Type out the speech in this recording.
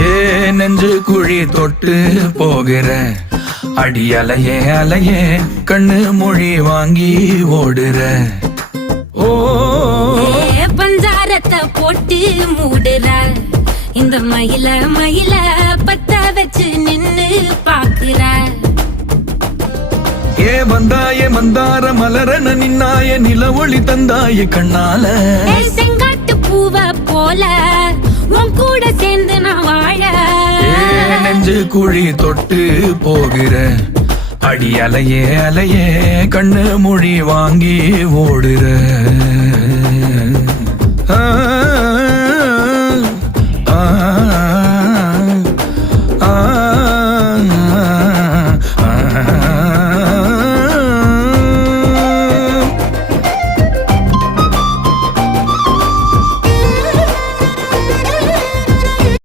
ஏ நெஞ்சு குழி தொட்டு போகிற அடி அலையே அலையே கண்ணு மொழி வாங்கி ஓடுற. ஓ பஞ்சாரத்தை போட்டு மூடுற இந்த மயில மயில பத்த வச்சு நின்னு பாக்குற. ஏ வந்தாய மந்தார மலரன நின்னாய நில ஒளி தந்தாய கண்ணால. செங்காட்டு பூவ போல உன் கூட சேர்ந்து நான் வாழ. நெஞ்சு குழி தொட்டு போகிற அடி அலையே அலையே கண்ணு மொழி வாங்கி ஓடுற. ஆ ஆ